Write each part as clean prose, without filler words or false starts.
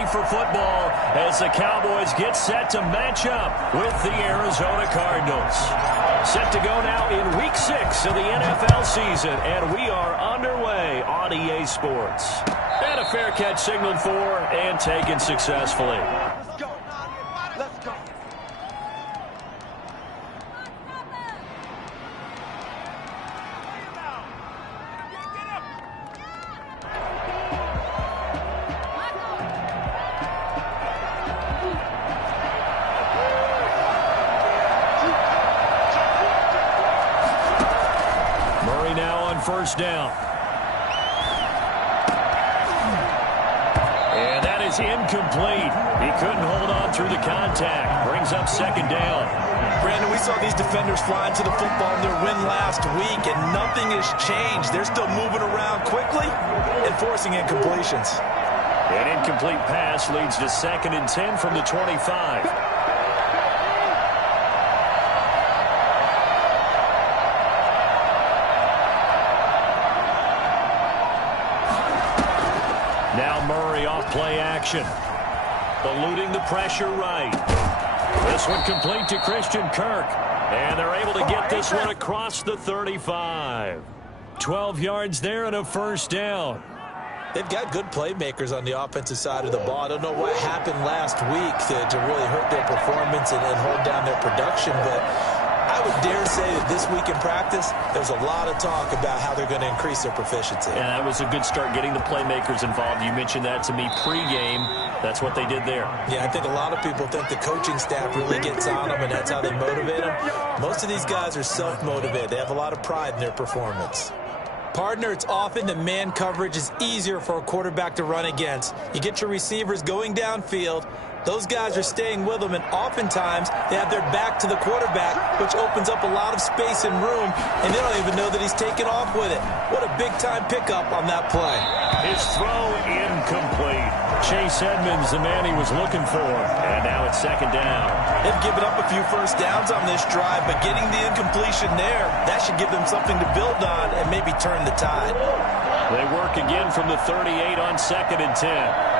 ready for football as the Cowboys get set to match up with the Arizona Cardinals. Set to go now in Week 6 of the NFL season, and we are underway on EA Sports. And a fair catch signaled for and taken successfully. Let's go. Let's go. First down. And that is incomplete. He couldn't hold on through the contact. Brings up second down. Brandon, we saw these defenders flying to the football in their win last week, and nothing has changed. They're still moving around quickly and forcing incompletions. An incomplete pass leads to 2nd and 10 from the 25. Now Murray off play action. Eluding the pressure right. This one complete to Christian Kirk. And they're able to get this one across the 35. 12 yards there and a first down. They've got good playmakers on the offensive side of the ball. I don't know what happened last week to really hurt their performance and hold down their production, but I would dare say that this week in practice, there's a lot of talk about how they're going to increase their proficiency. Yeah, that was a good start getting the playmakers involved. You mentioned that to me pregame. That's what they did there. Yeah, I think a lot of people think the coaching staff really gets on them, and that's how they motivate them. Most of these guys are self-motivated. They have a lot of pride in their performance. Partner, it's often that man coverage is easier for a quarterback to run against. You get your receivers going downfield. Those guys are staying with them, and oftentimes they have their back to the quarterback, which opens up a lot of space and room, and they don't even know that he's taken off with it. What a big-time pickup on that play. His throw incomplete. Chase Edmonds, the man he was looking for, and now it's 2nd down. They've given up a few first downs on this drive, but getting the incompletion there, that should give them something to build on and maybe turn the tide. They work again from the 38 on 2nd and 10.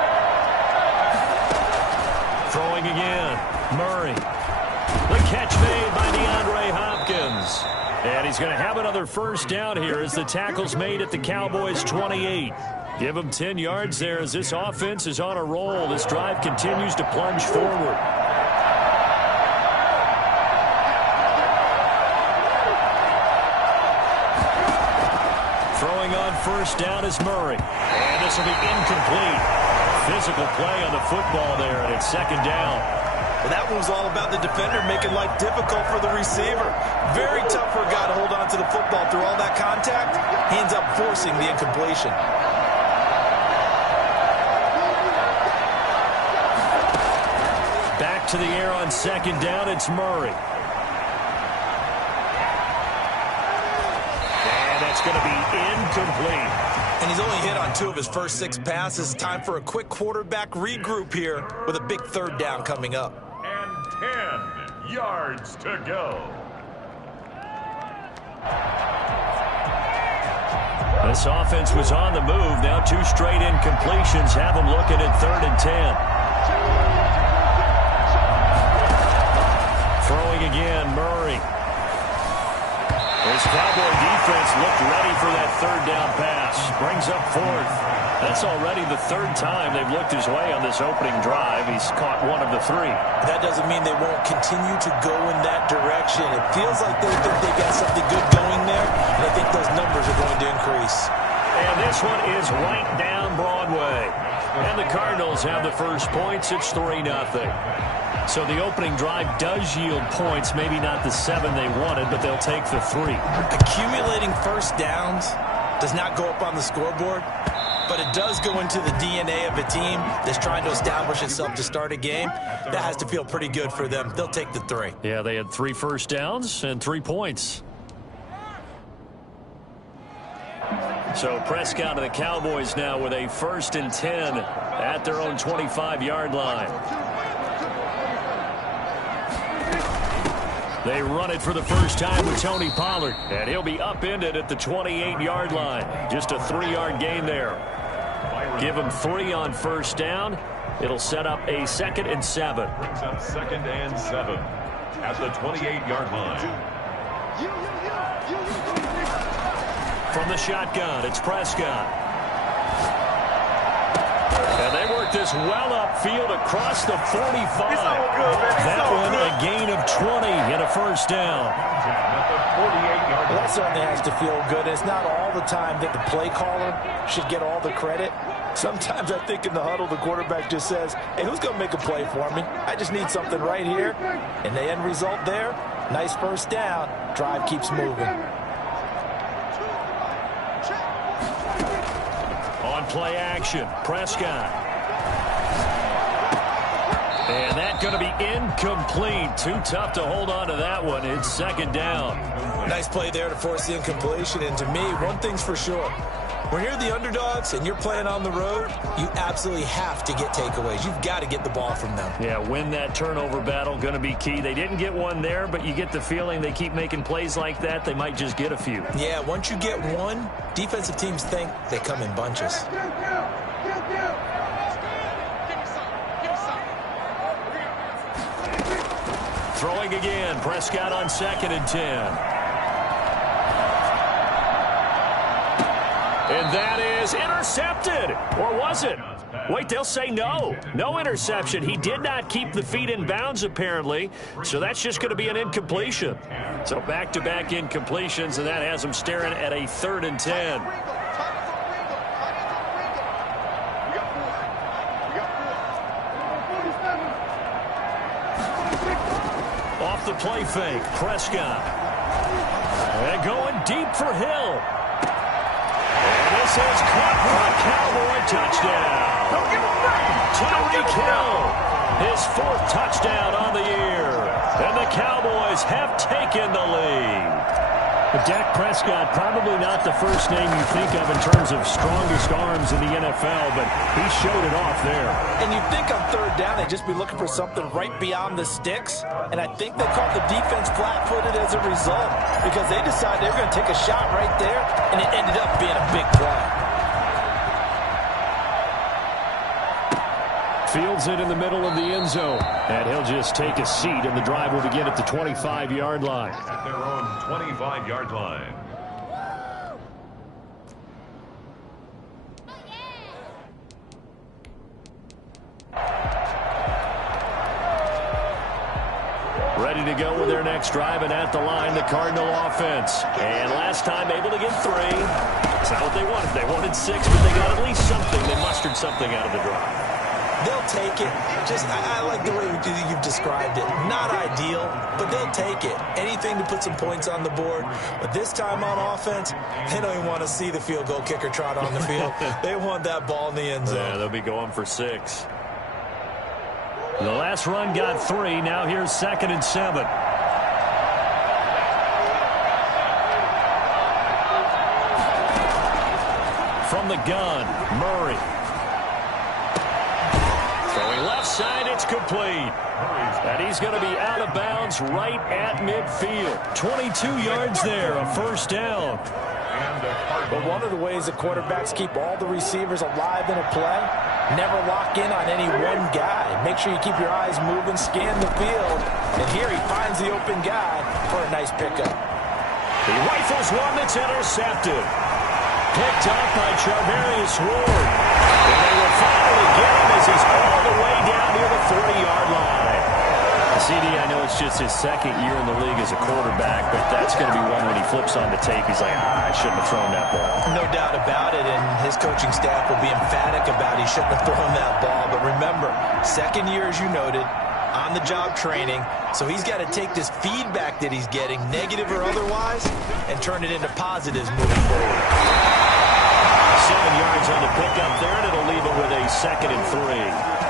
Throwing again, Murray. The catch made by DeAndre Hopkins. And he's going to have another first down here as the tackle's made at the Cowboys' 28. Give him 10 yards there as this offense is on a roll. This drive continues to plunge forward. Throwing on first down is Murray. And this will be incomplete. Physical play on the football there, and it's 2nd down. Well, that one was all about the defender making life difficult for the receiver. Very tough for a guy to hold on to the football through all that contact. He ends up forcing the incompletion. Back to the air on 2nd down, it's Murray. And that's going to be incomplete. And he's only hit on 2 of his first 6 passes. Time for a quick quarterback regroup here with a big 3rd down coming up. And 10 yards to go. This offense was on the move. Now 2 straight incompletions have them looking at 3rd and 10. Throwing again, Murray. This Cowboy defense looked ready for that 3rd down pass. Brings up 4th. That's already the 3rd time they've looked his way on this opening drive. He's caught 1 of the 3. That doesn't mean they won't continue to go in that direction. It feels like they think they got something good going there, and I think those numbers are going to increase. And this one is right down Broadway. And the Cardinals have the first points. It's 3-0. So the opening drive does yield points, maybe not the 7 they wanted, but they'll take the 3. Accumulating first downs does not go up on the scoreboard, but it does go into the DNA of a team that's trying to establish itself to start a game. That has to feel pretty good for them. They'll take the 3. Yeah, they had 3 first downs and 3 points. So Prescott and the Cowboys now with a 1st and 10 at their own 25-yard line. They run it for the first time with Tony Pollard, and he'll be upended at the 28-yard line. Just a 3-yard gain there. Give him 3 on first down. It'll set up a 2nd and 7. Brings up 2nd and 7 at the 28-yard line. From the shotgun, it's Prescott. And they work this well upfield across the 45. That one a gain of 20 and a first down. Well, that certainly has to feel good. It's not all the time that the play caller should get all the credit. Sometimes I think in the huddle, the quarterback just says, hey, who's going to make a play for me? I just need something right here. And the end result there, nice first down. Drive keeps moving. On play action, Prescott. And that's going to be incomplete. Too tough to hold on to that one. It's 2nd down. Nice play there to force the incompletion. And to me, one thing's for sure. When you're the underdogs and you're playing on the road, you absolutely have to get takeaways. You've got to get the ball from them. Yeah, win that turnover battle, going to be key. They didn't get one there, but you get the feeling they keep making plays like that, they might just get a few. Yeah, once you get one, defensive teams think they come in bunches. Throwing again, Prescott on 2nd and 10. And that is intercepted. Or was it? Wait, they'll say no. No interception. He did not keep the feet in bounds, apparently. So that's just going to be an incompletion. So back-to-back incompletions, and that has them staring at a 3rd and 10. Off the play fake, Prescott. And going deep for Hill. This is caught for a Cowboy touchdown. Tyreek Hill, his 4th touchdown on the year. And the Cowboys have taken the lead. But Dak Prescott, probably not the first name you think of in terms of strongest arms in the NFL, but he showed it off there. And you think on 3rd down they'd just be looking for something right beyond the sticks. And I think they caught the defense flat-footed as a result because they decided they were going to take a shot right there, and it ended up being a big play. Fields it in the middle of the end zone. And he'll just take a seat, and the drive will begin at the 25-yard line. At their own 25-yard line. Ready to go with their next drive, and at the line, the Cardinal offense. And last time, able to get 3. That's not what they wanted. They wanted 6, but they got at least something. They mustered something out of the drive. They'll take it. I like the way you've described it. Not ideal, but they'll take it. Anything to put some points on the board. But this time on offense, they don't even want to see the field goal kicker trot on the field. They want that ball in the end zone. Yeah, they'll be going for 6. The last run got 3. Now here's 2nd and 7. From the gun, Murray. Throwing left side, it's complete. And he's going to be out of bounds right at midfield. 22 yards there, a first down. But one of the ways the quarterbacks keep all the receivers alive in a play, never lock in on any one guy. Make sure you keep your eyes moving, scan the field. And here he finds the open guy for a nice pickup. He rifles one that's intercepted. Picked up by Charvarius Ward. And they will finally get him as he's all the way down near the 40-yard line. CD, I know it's just his 2nd year in the league as a quarterback, but that's going to be one when he flips on the tape. He's like, I shouldn't have thrown that ball. No doubt about it, and his coaching staff will be emphatic about he shouldn't have thrown that ball. But remember, 2nd year, as you noted, on-the-job training, so he's got to take this feedback that he's getting, negative or otherwise, and turn it into positives moving forward. 7 yards on the pickup there, and it'll leave it with a 2nd and 3.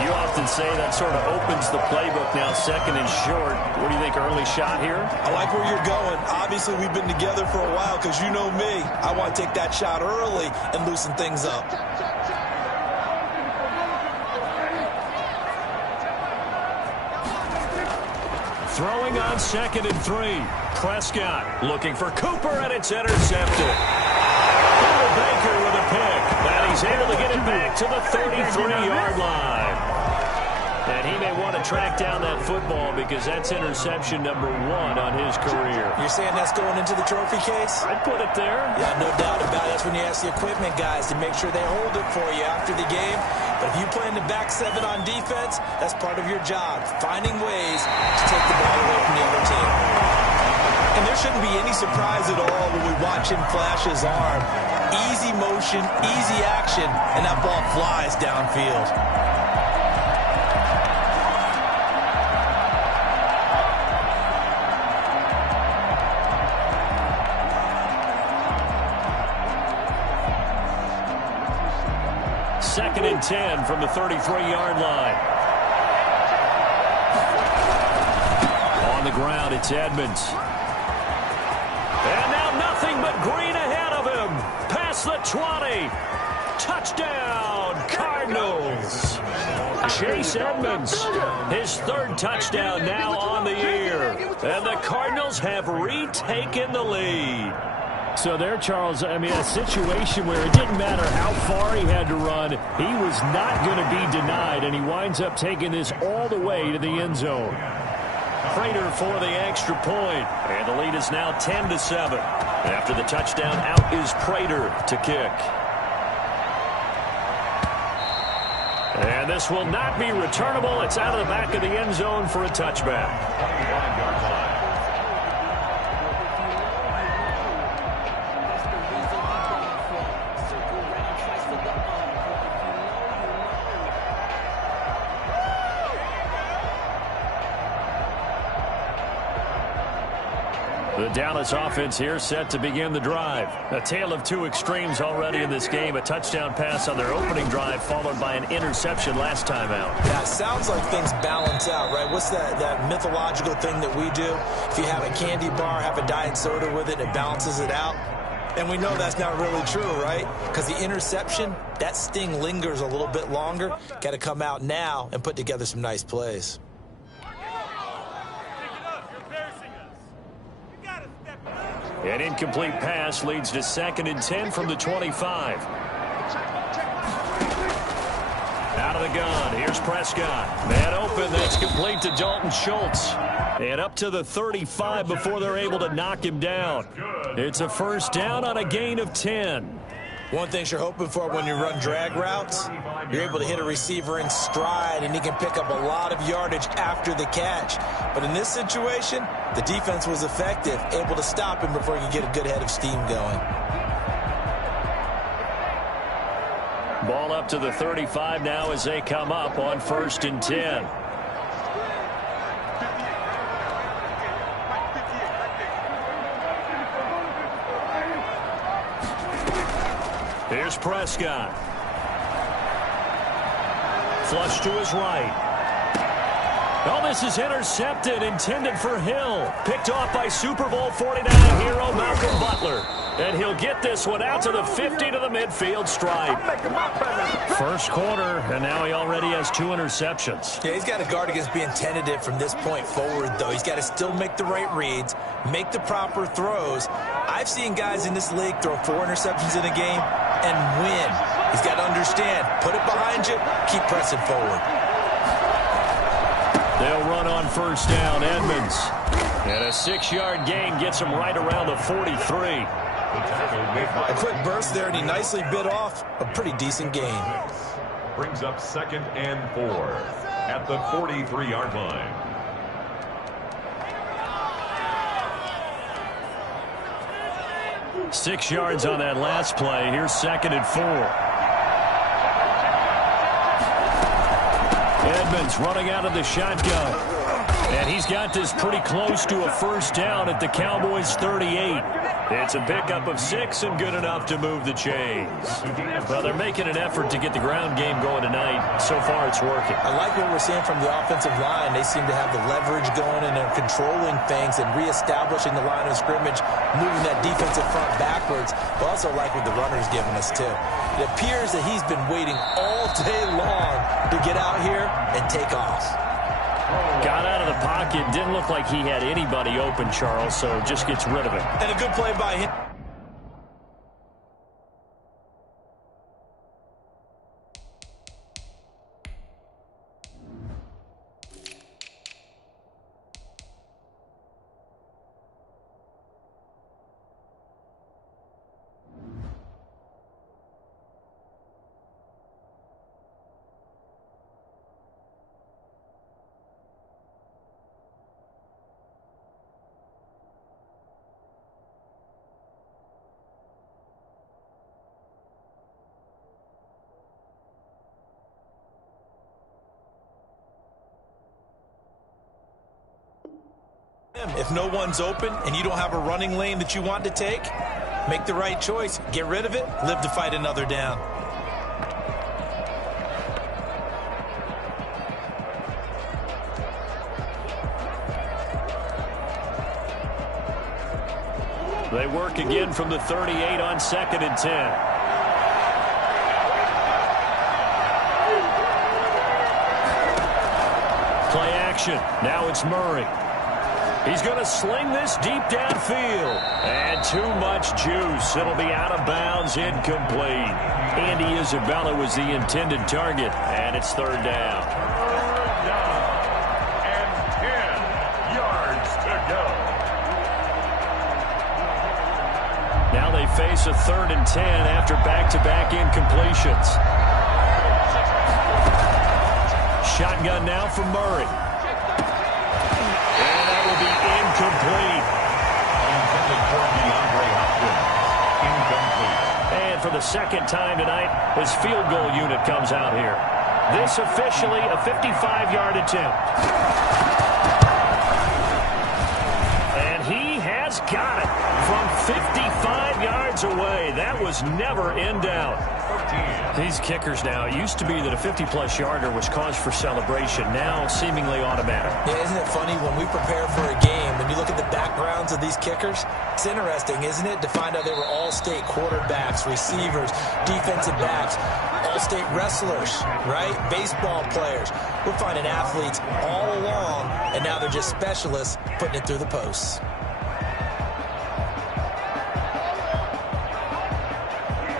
You often say that sort of opens the playbook now, 2nd and short. What do you think, early shot here? I like where you're going. Obviously, we've been together for a while because you know me. I want to take that shot early and loosen things up. Throwing on 2nd and 3. Prescott looking for Cooper, and it's intercepted. Baker with a pick. And he's able to get it back to the 33-yard line. And he may want to track down that football because that's interception number 1 on his career. You're saying that's going into the trophy case? I'd put it there. Yeah, no doubt about it. That's when you ask the equipment guys to make sure they hold it for you after the game. But if you play in the back 7 on defense, that's part of your job, finding ways to take the ball away from the other team. And there shouldn't be any surprise at all when we watch him flash his arm. Easy motion, easy action, and that ball flies downfield. Second and 10 from the 33-yard line. On the ground, it's Edmonds. And now nothing but green ahead of him. Past the 20. Touchdown, Cardinals. Chase Edmonds, his 3rd touchdown now on the year. And the Cardinals have retaken the lead. So there, Charles, I mean, a situation where it didn't matter how far he had to run, he was not going to be denied, and he winds up taking this all the way to the end zone. Prater for the extra point, and the lead is now 10-7. After the touchdown, out is Prater to kick. And this will not be returnable. It's out of the back of the end zone for a touchback. The Dallas offense here set to begin the drive. A tale of 2 extremes already in this game. A touchdown pass on their opening drive followed by an interception last time out. Yeah, it sounds like things balance out, right? What's that mythological thing that we do? If you have a candy bar, have a diet soda with it, it balances it out. And we know that's not really true, right? Because the interception, that sting lingers a little bit longer. Got to come out now and put together some nice plays. An incomplete pass leads to 2nd and 10 from the 25. Out of the gun. Here's Prescott. Man open. That's complete to Dalton Schultz. And up to the 35 before they're able to knock him down. It's a first down on a gain of 10. One thing you're hoping for when you run drag routes, you're able to hit a receiver in stride, and he can pick up a lot of yardage after the catch. But in this situation, the defense was effective, able to stop him before he could get a good head of steam going. Ball up to the 35 now as they come up on 1st and 10. Here's Prescott. Flush to his right. Oh, this is intercepted, intended for Hill. Picked off by Super Bowl 49 hero Malcolm Butler. And he'll get this one out to the 50 to the midfield stripe. First quarter, and now he already has 2 interceptions. Yeah, he's got to guard against being tentative from this point forward, though. He's got to still make the right reads, make the proper throws. I've seen guys in this league throw 4 interceptions in a game and win. He's got to understand, put it behind you, keep pressing forward. They'll run on first down, Edmonds. And a 6-yard gain gets him right around the 43. A quick burst there, and he nicely bit off a pretty decent gain. Brings up 2nd and 4 at the 43-yard line. Six yards on that last play. Here's 2nd and 4. Edmonds running out of the shotgun. And he's got this pretty close to a first down at the Cowboys' 38. It's a pickup of 6 and good enough to move the chains. Well, they're making an effort to get the ground game going tonight. So far, it's working. I like what we're seeing from the offensive line. They seem to have the leverage going, and they're controlling things and reestablishing the line of scrimmage, moving that defensive front backwards. But also like what the runner's giving us, too. It appears that he's been waiting all day long to get out here and take off. Got out of the pocket. Didn't look like he had anybody open, Charles, so just gets rid of it. And a good play by him. If no one's open and you don't have a running lane that you want to take, make the right choice. Get rid of it. Live to fight another down. They work again from the 38 on 2nd and 10. Play action. Now it's Murray. He's going to sling this deep downfield. And too much juice. It'll be out of bounds, incomplete. Andy Isabella was the intended target, and it's 3rd down. 3rd down and 10 yards to go. Now they face a 3rd and 10 after back-to-back incompletions. Shotgun now for Murray. And that will be incomplete. Intended for DeAndre Hopkins. Incomplete. And for the 2nd time tonight, his field goal unit comes out here. This officially a 55-yard attempt. And he has got it from 55 yards away. That was never in doubt. These kickers now, it used to be that a 50-plus yarder was cause for celebration. Now seemingly automatic. Yeah, isn't it funny when we prepare for a game and you look at the backgrounds of these kickers? It's interesting, isn't it, to find out they were all-state quarterbacks, receivers, defensive backs, all-state wrestlers, right? Baseball players. We're finding athletes all along, and now they're just specialists putting it through the posts.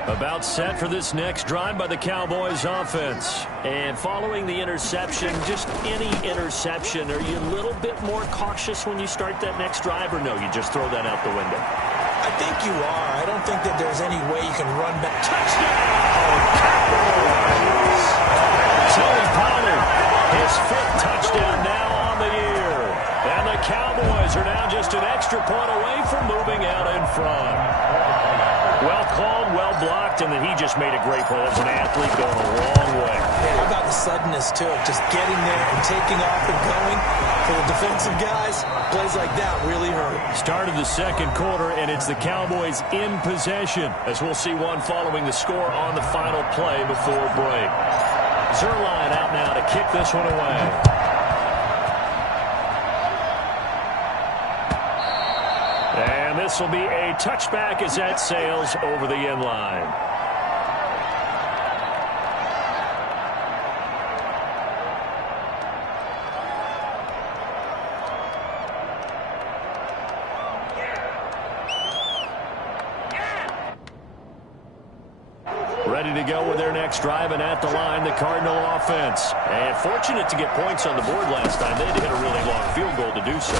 About set for this next drive by the Cowboys offense. And following the interception, just any interception, are you a little bit more cautious when you start that next drive, or no, you just throw that out the window? I think you are. I don't think that there's any way you can run back. Tony Pollard, his 5th touchdown now on the year. And the Cowboys are now just an extra point away from moving out in front. Well called, well blocked, and then he just made a great play. That's an athlete going a long way. Yeah, how about the suddenness, too? Just getting there and taking off and going. For the defensive guys, plays like that really hurt. Start of the 2nd quarter, and it's the Cowboys in possession, as we'll see one following the score on the final play before break. Zerline out now to kick this one away. And this will be a touchback as that sails over the end line. Ready to go with their next drive, and at the line, the Cardinal offense. And fortunate to get points on the board last time. They had to hit a really long field goal to do so.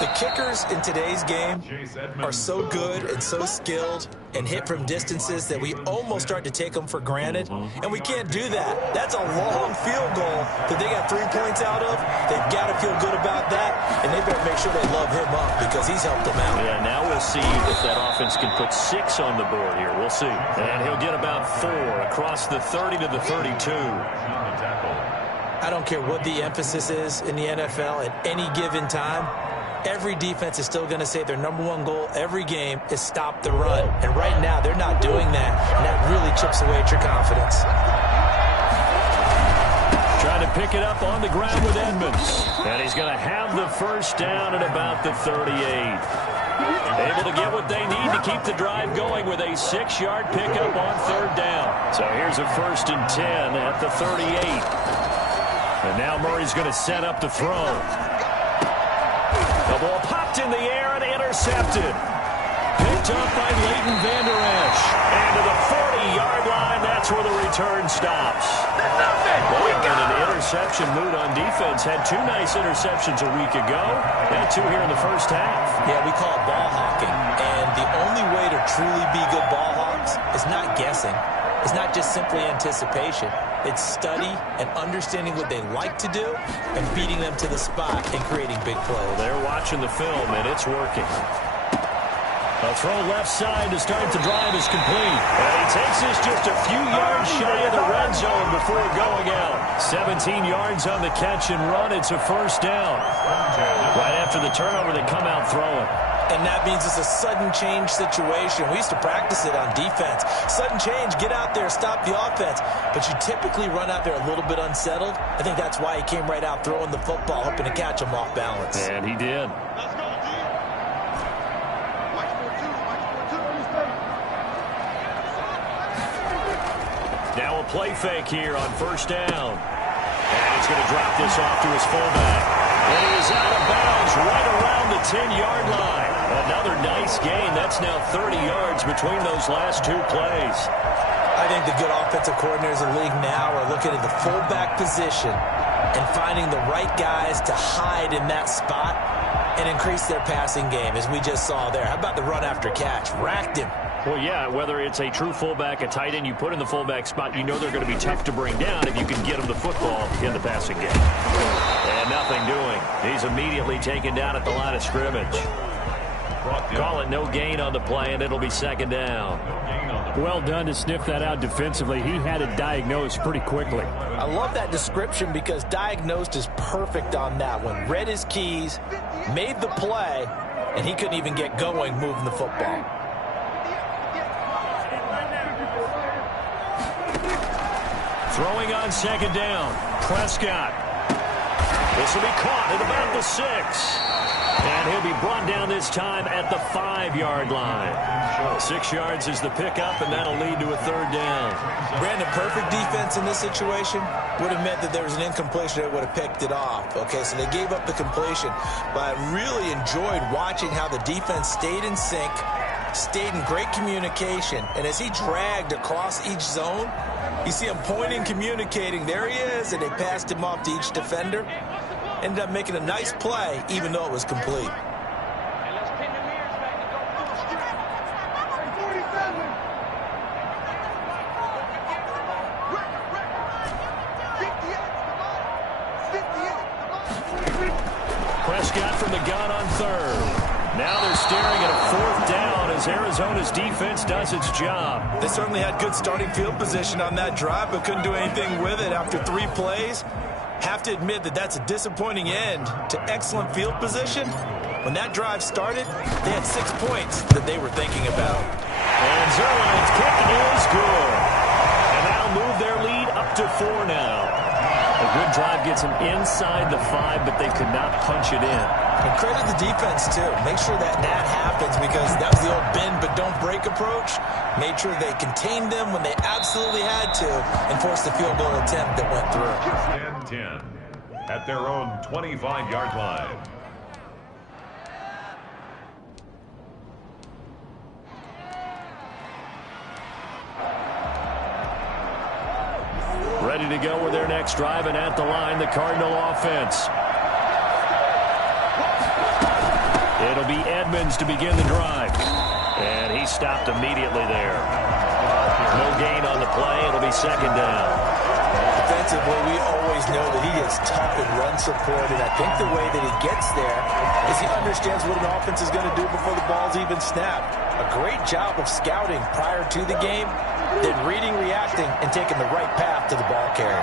The kickers in today's game are so good and so skilled and hit from distances that we almost start to take them for granted, and we can't do that. That's a long field goal that they got 3 points out of. They've got to feel good about that, and they better make sure they love him up because he's helped them out. Yeah, now we'll see if that offense can put 6 on the board here. We'll see. And he'll get about 4 across the 30 to the 32. I don't care what the emphasis is in the NFL at any given time. Every defense is still going to say their #1 goal every game is stop the run. And right now, they're not doing that, and that really chips away at your confidence. Trying to pick it up on the ground with Edmonds. And he's going to have the 1st down at about the 38. Able to get what they need to keep the drive going with a 6-yard pickup on 3rd down. So here's a 1st and 10 at the 38. And now Murray's going to set up the throw. The ball popped in the air and intercepted. Picked up by Leighton Vander Esch. And to the 40-yard line, that's where the return stops. Well, in an interception mood on defense. Had 2 nice interceptions a week ago. Had 2 here in the 1st half. Yeah, we call it ball hawking. And the only way to truly be good ball hawks is not guessing. It's not just simply anticipation. It's study and understanding what they like to do and beating them to the spot and creating big plays. They're watching the film, and it's working. 2nd and 10 They're A throw left side to start the drive is complete. And he takes this just a few yards shy of the red zone before going out. 17 yards on the catch and run. It's a first down. Right after the turnover, they come out throwing. And that means it's a sudden change situation. We used to practice it on defense. Sudden change, get out there, stop the offense. But you typically run out there a little bit unsettled. I think that's why he came right out throwing the football, hoping to catch him off balance. And he did. Now a play fake here on first down. And he's going to drop this off to his fullback. And he is out of bounds right around the 10-yard line. Another nice gain. That's now 30 yards between those last two plays. I think the good offensive coordinators in the league now are looking at the fullback position and finding the right guys to hide in that spot and increase their passing game, as we just saw there. How about the run after catch? Racked him. Well, yeah, whether it's a true fullback, a tight end, you put in the fullback spot, you know they're going to be tough to bring down if you can get them the football in the passing game. And nothing doing. He's immediately taken down at the line of scrimmage. Call it no gain on the play, and it'll be second down. Well done to sniff that out defensively. He had it diagnosed pretty quickly. I love that description because diagnosed is perfect on that one. Read his keys, made the play, and he couldn't even get going moving the football. Throwing on second down. Prescott. This will be caught at about the 6. And he'll be brought down this time at the 5-yard line. 6 yards is the pickup, and that'll lead to a third down. Brandon, perfect defense in this situation would have meant that there was an incompletion that would have picked it off. Okay, so they gave up the completion. But I really enjoyed watching how the defense stayed in sync, stayed in great communication, and as he dragged across each zone, you see him pointing, communicating. There he is, and they passed him off to each defender. Ended up making a nice play, even though it was complete. Prescott from the gun on third. Now they're staring at a fourth down as Arizona's defense does its job. They certainly had good starting field position on that drive, but couldn't do anything with it after 3 plays. Have to admit that that's a disappointing end to excellent field position. When that drive started, they had 6 points that they were thinking about. And Zerline's kick is good. And that'll move their lead up to 4 now. A good drive gets them inside the 5, but they could not punch it in. And credit the defense, too. Make sure that happens because that was the old bend but don't break approach. Made sure they contained them when they absolutely had to and forced the field goal attempt that went through. 10-10 at their own 25-yard line. Ready to go with their next drive, and at the line, the Cardinal offense. It'll be Edmonds to begin the drive. And he stopped immediately there. No gain on the play. It'll be second down. Defensively, we always know that he is tough in run support, and I think the way that he gets there is he understands what an offense is going to do before the ball's even snapped. A great job of scouting prior to the game, then reading, reacting, and taking the right path to the ball carrier.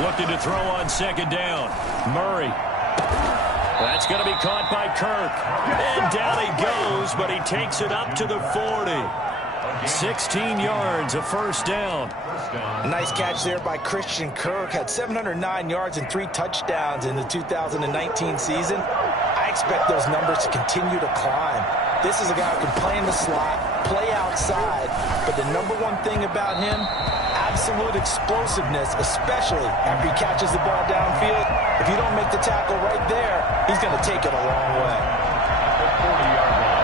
Looking to throw on second down. Murray. That's going to be caught by Kirk. And down he goes, but he takes it up to the 40. 16 yards, a first down. A nice catch there by Christian Kirk. Had 709 yards and 3 touchdowns in the 2019 season. I expect those numbers to continue to climb. This is a guy who can play in the slot, play outside, but the number one thing about him, absolute explosiveness, especially after he catches the ball downfield. If you don't make the tackle right there, he's going to take it a long way. 40-yard line.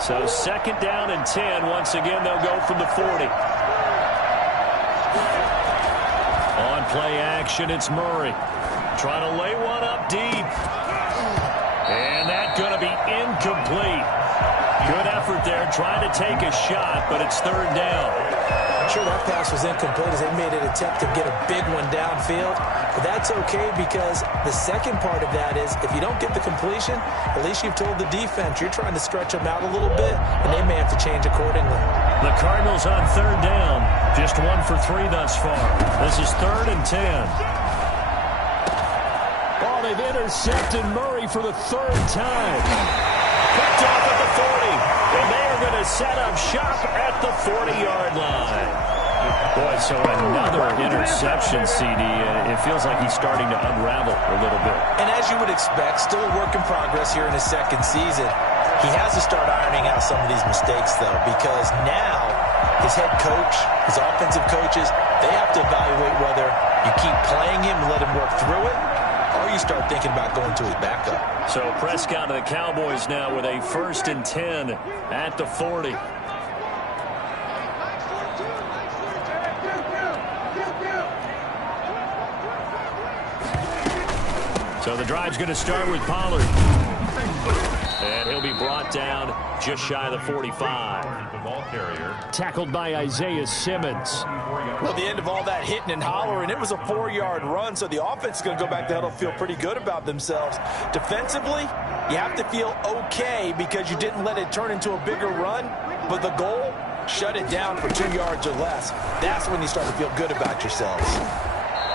So second down and 10. Once again, they'll go from the 40. On play action, it's Murray. Trying to lay one up deep. And that's going to be incomplete. Good effort there, trying to take a shot, but it's third down. I'm sure that pass was incomplete as they made an attempt to get a big one downfield. But that's okay because the second part of that is if you don't get the completion, at least you've told the defense you're trying to stretch them out a little bit, and they may have to change accordingly. The Cardinals on third down. Just 1 for 3 thus far. This is 3rd and 10. Oh, they've intercepted Murray for the 3rd time. Picked off at the 40. And they are going to set up shop at the 40-yard line. Boy, so another interception, CD. It feels like he's starting to unravel a little bit. And as you would expect, still a work in progress here in his second season. He has to start ironing out some of these mistakes, though, because now his head coach, his offensive coaches, they have to evaluate whether you keep playing him and let him work through it, or you start thinking about going to his backup. So Prescott and the Cowboys now with a 1st and 10 at the 40. So the drive's going to start with Pollard. And he'll be brought down just shy of the 45. The ball carrier. Tackled by Isaiah Simmons. Well, the end of all that hitting and hollering, it was a 4-yard run, so the offense is going to go back to huddle, feel pretty good about themselves. Defensively, you have to feel okay because you didn't let it turn into a bigger run, but the goal, shut it down for 2 yards or less. That's when you start to feel good about yourselves.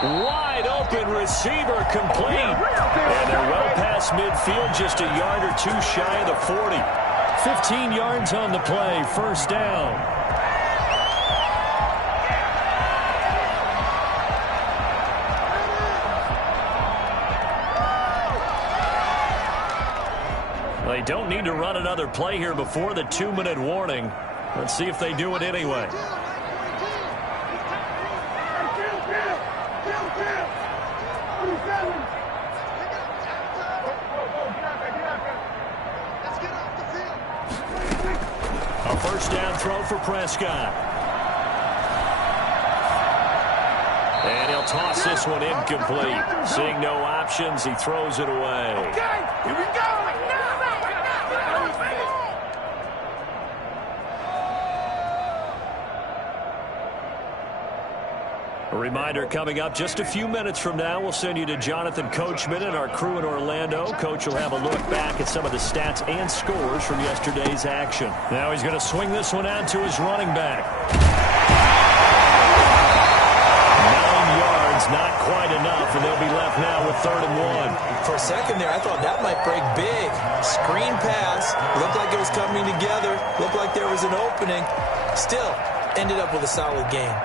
Wide open receiver complete. And they're well past midfield, just a yard or 2 shy of the 40. 15 yards on the play, 1st down. They don't need to run another play here before the 2-minute warning. Let's see if they do it anyway. A 1st down throw for Prescott. And he'll toss this one incomplete. Seeing no options, he throws it away. Okay, here we go. A reminder coming up just a few minutes from now, we'll send you to Jonathan Coachman and our crew in Orlando. Coach will have a look back at some of the stats and scores from yesterday's action. Now he's going to swing this one out to his running back. 9 yards, not quite enough, and they'll be left now with 3rd and 1. For a second there, I thought that might break big. Screen pass, looked like it was coming together, looked like there was an opening. Still, ended up with a solid game.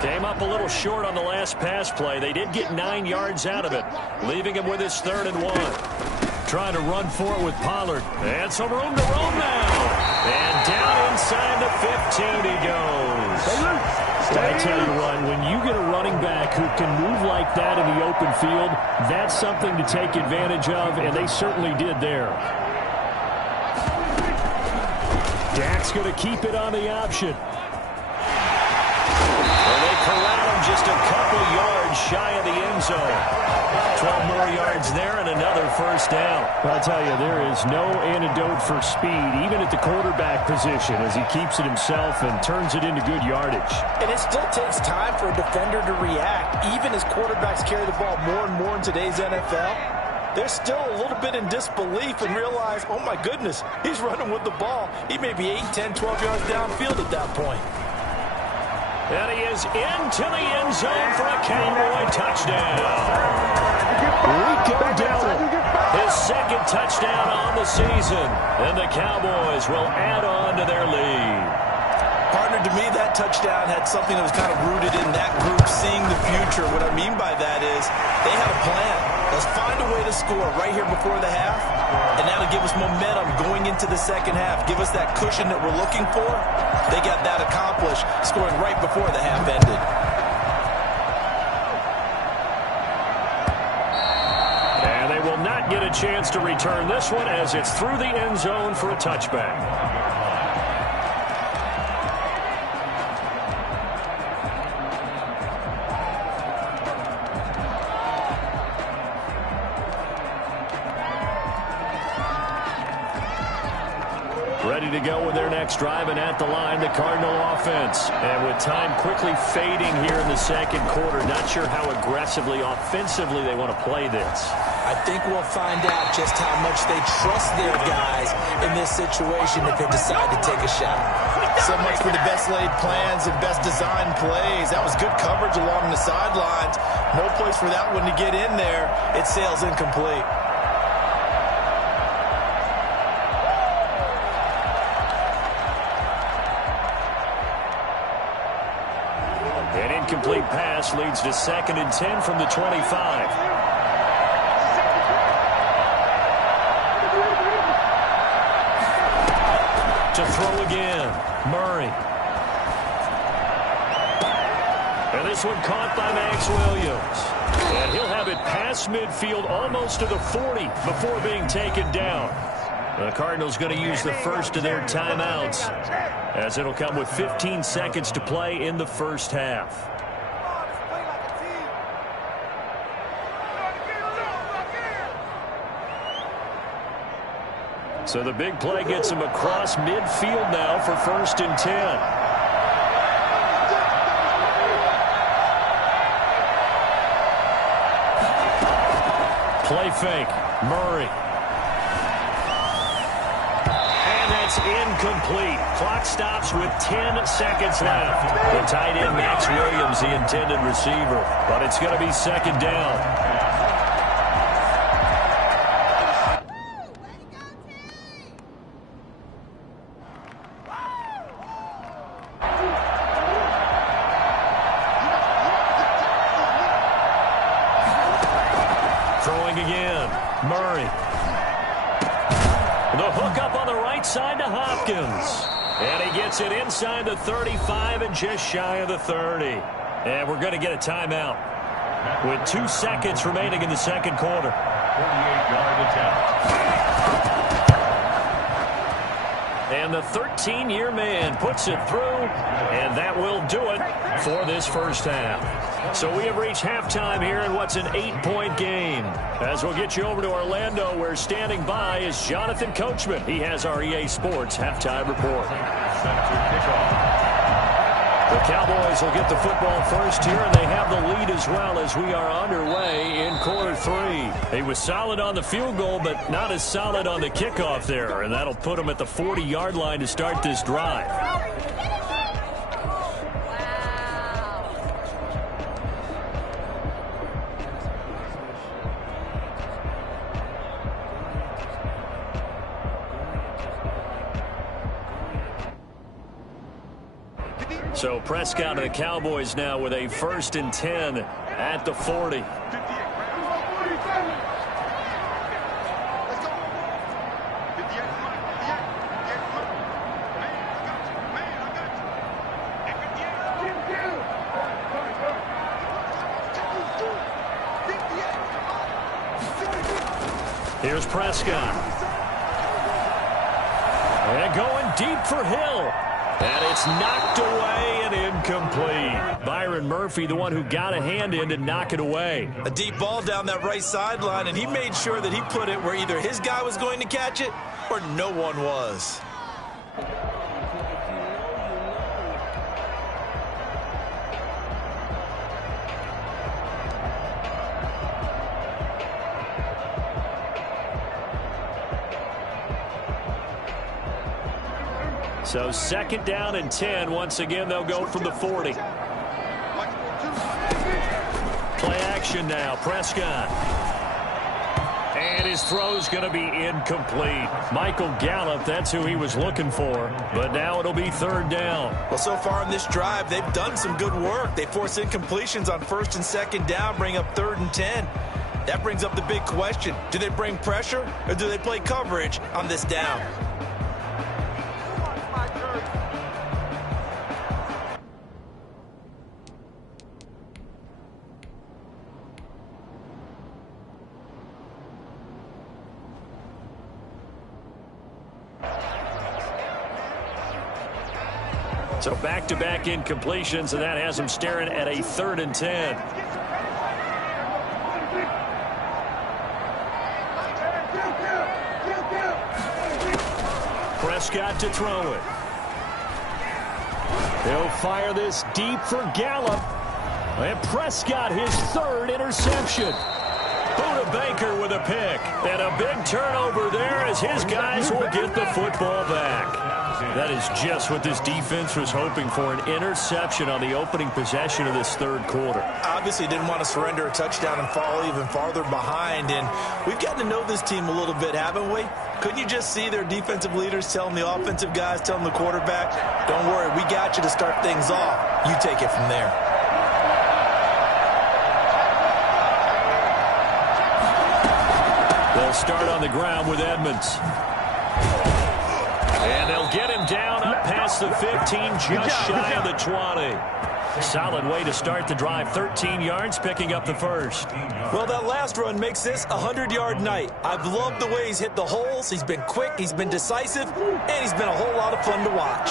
Came up a little short on the last pass play. They did get 9 yards out of it, leaving him with his 3rd and 1. Trying to run for it with Pollard. And some room to roam now. And down inside the 15 he goes. I tell you what, when you get a running back who can move like that in the open field, that's something to take advantage of, and they certainly did there. Dak's going to keep it on the option. Corral him just a couple yards shy of the end zone. 12 more yards there and another 1st down. I'll tell you, there is no antidote for speed, even at the quarterback position, as he keeps it himself and turns it into good yardage. And it still takes time for a defender to react. Even as quarterbacks carry the ball more and more in today's NFL, they're still a little bit in disbelief and realize, oh my goodness, he's running with the ball. He may be 8, 10, 12 yards downfield at that point. And he is into the end zone for a Cowboy touchdown. Rico Dowdle, his 2nd touchdown on the season. And the Cowboys will add on to their lead. Partner, to me, that touchdown had something that was kind of rooted in that group seeing the future. What I mean by that is they had a plan. Let's find a way to score right here before the half, and that'll give us momentum going into the second half. Give us that cushion that we're looking for. They got that accomplished, scoring right before the half ended. And they will not get a chance to return this one as it's through the end zone for a touchback. Ready to go with their next drive, and at the line, the Cardinal offense. And with time quickly fading here in the second quarter, not sure how aggressively, offensively they want to play this. I think we'll find out just how much they trust their guys in this situation if they decide to take a shot. So much for the best laid plans and best designed plays. That was good coverage along the sidelines. No place for that one to get in there. It sails incomplete. An incomplete pass leads to 2nd and 10 from the 25. To throw again, Murray. And this one caught by Max Williams. And he'll have it past midfield almost to the 40 before being taken down. The Cardinals going to use the first of their timeouts, as it'll come with 15 seconds to play in the first half. So the big play gets him across midfield now for 1st and 10. Play fake, Murray. And that's incomplete. Clock stops with 10 seconds left. The tight end, Max Williams, the intended receiver. But it's going to be 2nd down. Throwing again, Murray. The hook up on the right side to Hopkins. And he gets it inside the 35 and just shy of the 30. And we're going to get a timeout with 2 seconds remaining in the second quarter. 48-yard attempt. And the 13-year man puts it through, and that will do it for this first half. So we have reached halftime here in what's an 8-point game. As we'll get you over to Orlando, where standing by is Jonathan Coachman. He has our EA Sports halftime report. The Cowboys will get the football first here, and they have the lead as well as we are underway in quarter 3. He was solid on the field goal, but not as solid on the kickoff there, and that'll put him at the 40-yard line to start this drive. So Prescott and the Cowboys now with a 1st and 10 at the 40. Here's Prescott. And going deep for Hill. And it's knocked away and incomplete. Byron Murphy, the one who got a hand in to knock it away. A deep ball down that right sideline, and he made sure that he put it where either his guy was going to catch it or no one was. So 2nd down and 10. Once again, they'll go from the 40. Play action now. Prescott. And his throw's going to be incomplete. Michael Gallup, that's who he was looking for. But now it'll be 3rd down. Well, so far in this drive, they've done some good work. They force incompletions on 1st and 2nd down, bring up 3rd and 10. That brings up the big question. Do they bring pressure or do they play coverage on this down? So back-to-back incompletions, and that has him staring at a 3rd and 10. Prescott to throw it. He'll fire this deep for Gallup. And Prescott, his third interception. Buda Baker with a pick. And a big turnover there as his guys will get the football back. That is just what this defense was hoping for, an interception on the opening possession of this third quarter. Obviously didn't want to surrender a touchdown and fall even farther behind. And we've gotten to know this team a little bit, haven't we? Couldn't you just see their defensive leaders telling the offensive guys, telling the quarterback, don't worry, we got you to start things off. You take it from there. They'll start on the ground with Edmonds. And they'll get him down up past the 15, just shy of the 20. Solid way to start the drive. 13 yards, picking up the first. Well, that last run makes this a 100-yard night. I've loved the way he's hit the holes. He's been quick, he's been decisive, and he's been a whole lot of fun to watch.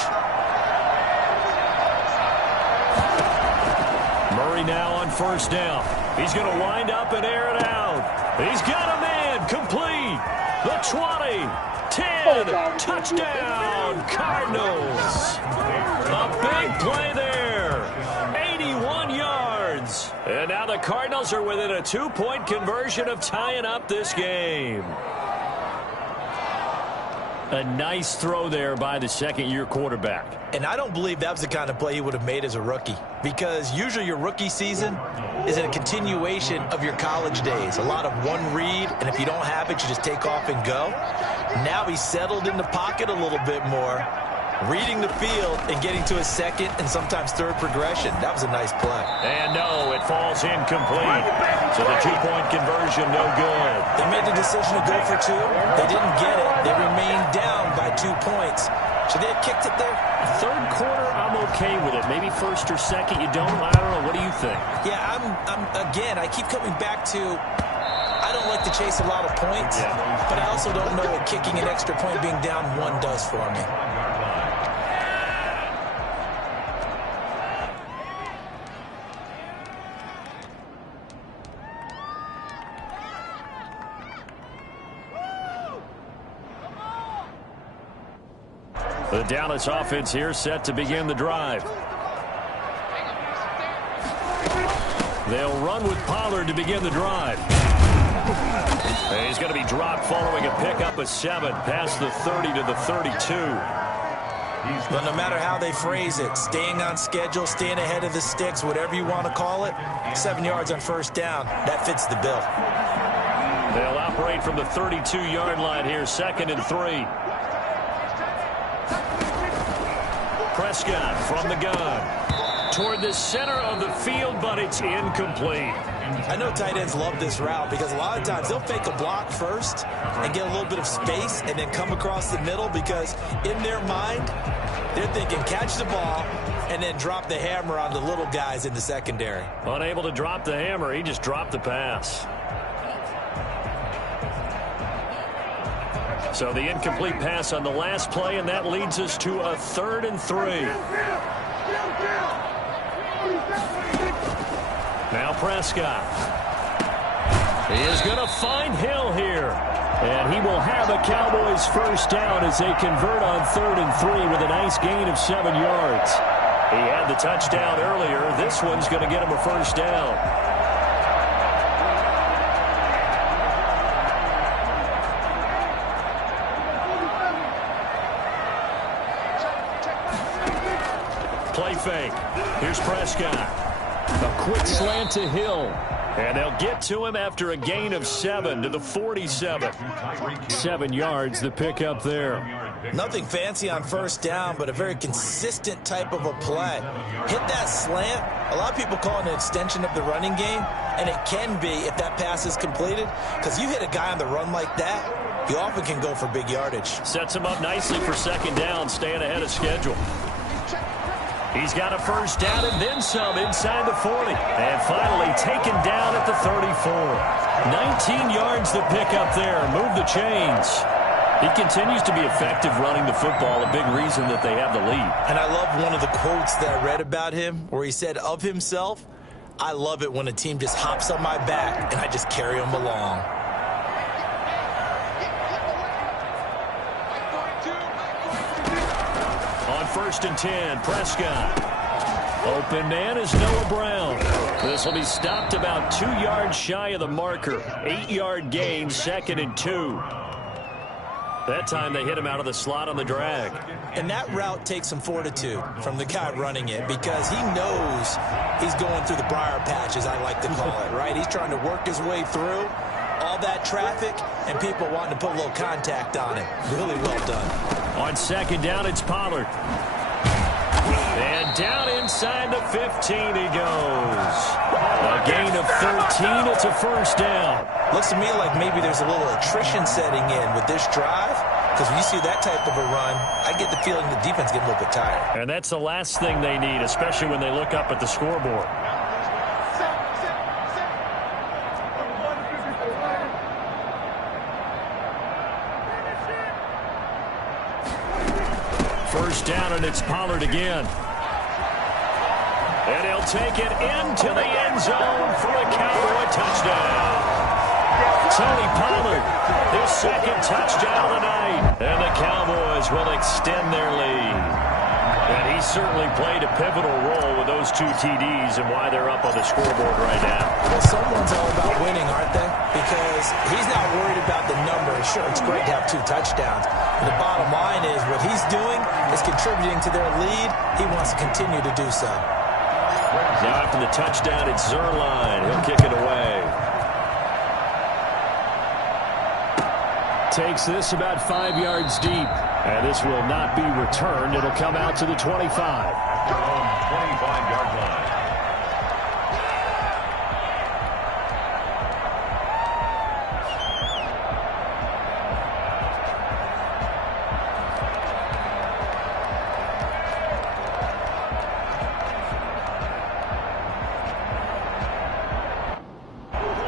Murray now on first down. He's going to wind up and air it out. He's got a man complete. The 20, 10, touchdown, Cardinals. A big play there. 81 yards. And now the Cardinals are within a 2-point conversion of tying up this game. A nice throw there by the second-year quarterback. And I don't believe that was the kind of play he would have made as a rookie, because usually your rookie season is a continuation of your college days. A lot of one read, and if you don't have it, you just take off and go. Now he's settled in the pocket a little bit more, reading the field and getting to his second and sometimes third progression. That was a nice play. And no, it falls incomplete. So the 2-point conversion, no good. They made the decision to go for two. They didn't get it. They remained down by 2 points. Should they have kicked it there? Third quarter, I'm okay with it. Maybe first or second, you don't. I don't know. What do you think? Yeah, again, I keep coming back to, I don't like to chase a lot of points, but I also don't know what kicking an extra point being down 1 does for me. The Dallas offense here set to begin the drive. They'll run with Pollard to begin the drive. And he's going to be dropped following a pickup of 7 past the 30 to the 32. But no matter how they phrase it, staying on schedule, staying ahead of the sticks, whatever you want to call it, 7 yards on first down, that fits the bill. They'll operate from the 32-yard line here, 2nd and 3. Prescott from the gun toward the center of the field, but it's incomplete. I know tight ends love this route because a lot of times they'll fake a block first and get a little bit of space and then come across the middle, because in their mind, they're thinking catch the ball and then drop the hammer on the little guys in the secondary. Unable to drop the hammer, he just dropped the pass. So the incomplete pass on the last play, and that leads us to a 3rd and 3. Now Prescott. He is going to find Hill here. And he will have a Cowboys first down as they convert on 3rd and 3 with a nice gain of 7 yards. He had the touchdown earlier. This one's going to get him a first down. Play fake. Here's Prescott. A quick slant to Hill. And they'll get to him after a gain of 7 to the 47. 7 yards, the pickup there. Nothing fancy on first down, but a very consistent type of a play. Hit that slant. A lot of people call it an extension of the running game, and it can be if that pass is completed, because you hit a guy on the run like that, you often can go for big yardage. Sets him up nicely for 2nd down, staying ahead of schedule. He's got a first down and then some inside the 40. And finally taken down at the 34. 19 yards the pickup there. Move the chains. He continues to be effective running the football, a big reason that they have the lead. And I love one of the quotes that I read about him where he said of himself, I love it when a team just hops on my back and I just carry them along. 1st and 10. Prescott. Open man is Noah Brown. This will be stopped about 2 yards shy of the marker. 8-yard gain, 2nd and 2. That time they hit him out of the slot on the drag. And that route takes some fortitude from the guy running it because he knows he's going through the briar patch, as I like to call it, right? He's trying to work his way through all that traffic and people wanting to put a little contact on him. Really well done. On 2nd down, it's Pollard. And down inside the 15 he goes. A gain of 13. It's a 1st down. Looks to me like maybe there's a little attrition setting in with this drive. Because when you see that type of a run, I get the feeling the defense getting a little bit tired. And that's the last thing they need, especially when they look up at the scoreboard. First down, and it's Pollard again. And he'll take it into the end zone for a Cowboy touchdown. Tony Pollard, his 2nd touchdown of the night. And the Cowboys will extend their lead. And he certainly played a pivotal role with those 2 TDs and why they're up on the scoreboard right now. Well, someone's all about winning, aren't they? Because he's not worried about the number. Sure, it's great to have 2 touchdowns. But the bottom line is what he's doing is contributing to their lead. He wants to continue to do so. Now after the touchdown, it's Zerline. He'll kick it away. Takes this about 5 yards deep. And this will not be returned. It'll come out to the 25. 25-yard line.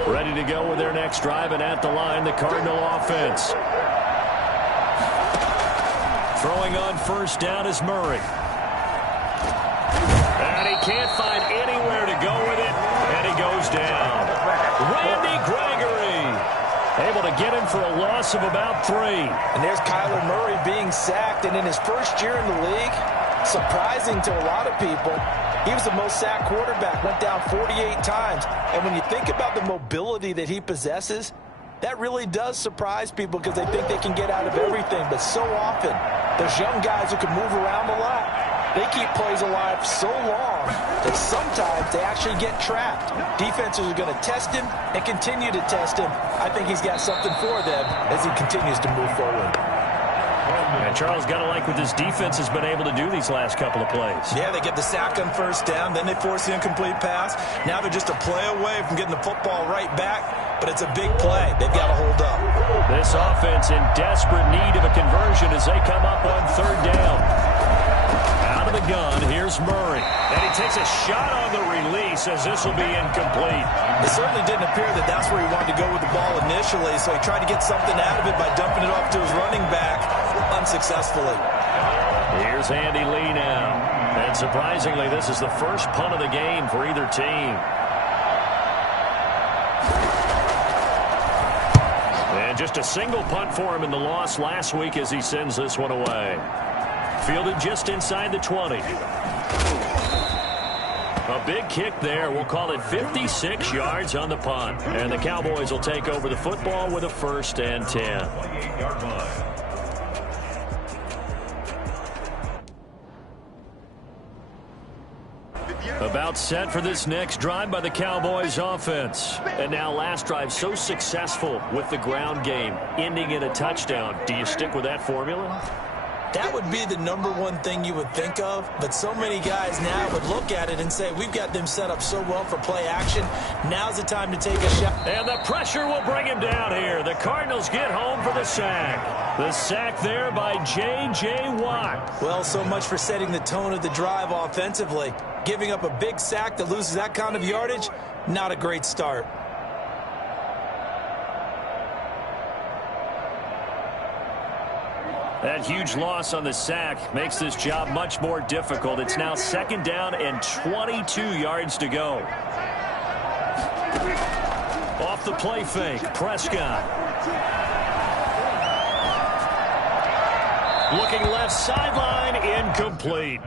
Ready to go with their next drive, and at the line, the Cardinal offense. Throwing on 1st down is Murray. And he can't find anywhere to go with it, and he goes down. Randy Gregory able to get him for a loss of about 3. And there's Kyler Murray being sacked, and in his first year in the league, surprising to a lot of people, he was the most sacked quarterback, went down 48 times. And when you think about the mobility that he possesses, that really does surprise people because they think they can get out of everything. But so often, those young guys who can move around a lot, they keep plays alive so long that sometimes they actually get trapped. Defenses are going to test him and continue to test him. I think he's got something for them as he continues to move forward. And Charles, got to like what this defense has been able to do these last couple of plays. Yeah, they get the sack on 1st down, then they force the incomplete pass. Now they're just a play away from getting the football right back, but it's a big play. They've got to hold up. This offense in desperate need of a conversion as they come up on 3rd down. Out of the gun, here's Murray. And he takes a shot on the release as this will be incomplete. It certainly didn't appear that that's where he wanted to go with the ball initially, so he tried to get something out of it by dumping it off to his running back unsuccessfully. Here's Andy Lee now. And surprisingly, this is the first punt of the game for either team. And just a single punt for him in the loss last week as he sends this one away. Fielded just inside the 20. A big kick there. We'll call it 56 yards on the punt. And the Cowboys will take over the football with a 1st and 10. 28-yard line. About set for this next drive by the Cowboys offense. And now last drive so successful with the ground game, ending in a touchdown. Do you stick with that formula? That would be the #1 thing you would think of, but so many guys now would look at it and say, we've got them set up so well for play action. Now's the time to take a shot. And the pressure will bring him down here. The Cardinals get home for the sack. The sack there by J.J. Watt. Well, so much for setting the tone of the drive offensively. Giving up a big sack that loses that kind of yardage, not a great start. That huge loss on the sack makes this job much more difficult. It's now 2nd down and 22 yards to go. Off the play fake, Prescott. Looking left sideline, incomplete.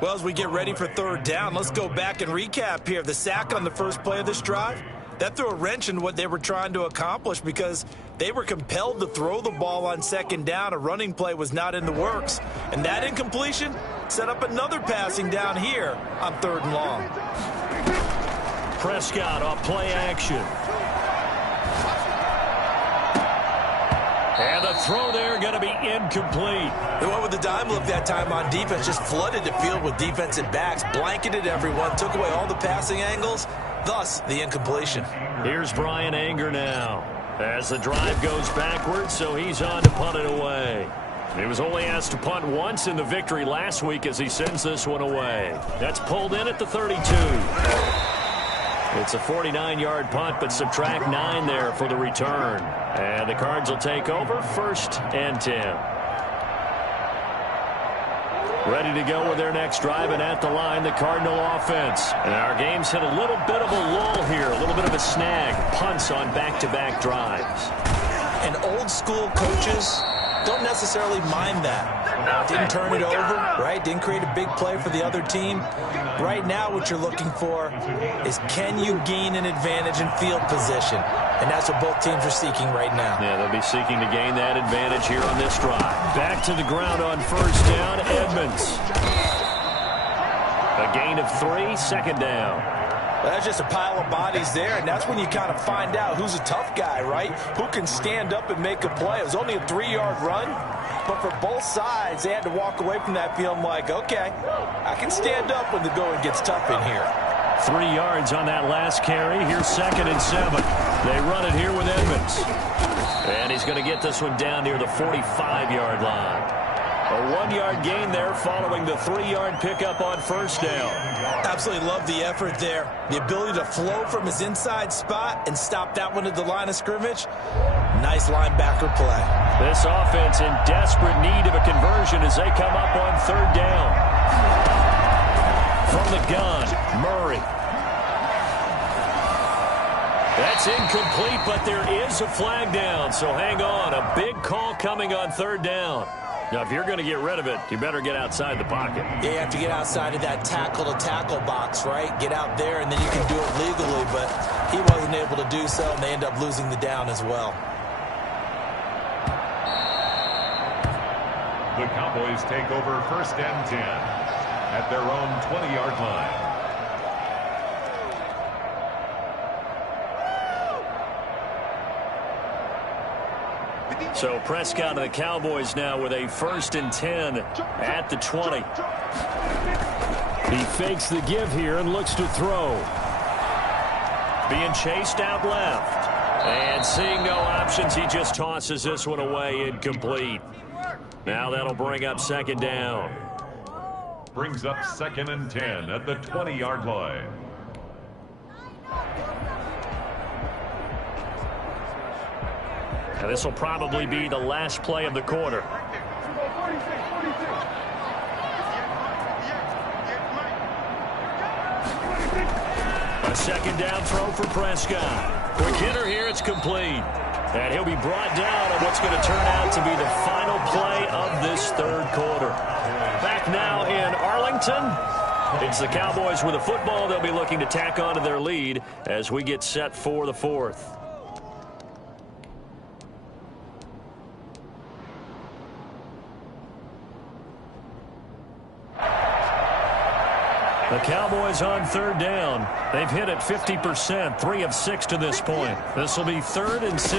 Well, as we get ready for third down, let's go back and recap here. The sack on the first play of this drive, that threw a wrench in what they were trying to accomplish because they were compelled to throw the ball on second down. A running play was not in the works. And that incompletion set up another passing down here on third and long. Prescott off play action. And the throw there going to be incomplete. They went with the dime look that time on defense, just flooded the field with defensive backs, blanketed everyone, took away all the passing angles, thus the incompletion. Here's Brian Anger now as the drive goes backwards, so he's on to punt it away. He was only asked to punt once in the victory last week as he sends this one away. That's pulled in at the 32. It's a 49-yard punt, but subtract 9 there for the return. And the Cards will take over, 1st and 10. Ready to go with their next drive, and at the line, the Cardinal offense. And our game's hit a little bit of a lull here, a little bit of a snag. Punts on back-to-back drives. And old-school coaches don't necessarily mind that. Didn't turn it over, right? Didn't create a big play for the other team. Right now, what you're looking for is, can you gain an advantage in field position? And that's what both teams are seeking right now. Yeah, they'll be seeking to gain that advantage here on this drive. Back to the ground on first down, Edmonds. A gain of 3, 2nd down. Well, that's just a pile of bodies there, and that's when you kind of find out who's a tough guy, right? Who can stand up and make a play. It was only a 3-yard run, but for both sides, they had to walk away from that feeling like, okay, I can stand up when the going gets tough in here. 3 yards on that last carry. Here's 2nd and 7. They run it here with Edmonds. And he's going to get this one down near the 45-yard line. A 1-yard gain there following the 3-yard pickup on first down. Absolutely love the effort there. The ability to flow from his inside spot and stop that one at the line of scrimmage. Nice linebacker play. This offense in desperate need of a conversion as they come up on third down. From the gun, Murray. That's incomplete, but there is a flag down, so hang on. A big call coming on third down. Now, if you're going to get rid of it, you better get outside the pocket. Yeah, you have to get outside of that tackle-to-tackle box, right? Get out there, and then you can do it legally, but he wasn't able to do so, and they end up losing the down as well. The Cowboys take over 1st and 10 at their own 20-yard line. So Prescott of the Cowboys now with a 1st and 10 at the 20. He fakes the give here and looks to throw. Being chased out left. And seeing no options, he just tosses this one away, incomplete. Now that'll bring up 2nd down. Brings up 2nd and 10 at the 20-yard line. And this will probably be the last play of the quarter. A 2nd down throw for Prescott. Quick hitter here, it's complete. And he'll be brought down on what's going to turn out to be the final play of this third quarter. Back now in Arlington. It's the Cowboys with a football. They'll be looking to tack on to their lead as we get set for the 4th. The Cowboys on third down. They've hit it 50%, 3 of 6 to this point. This will be 3rd and 6.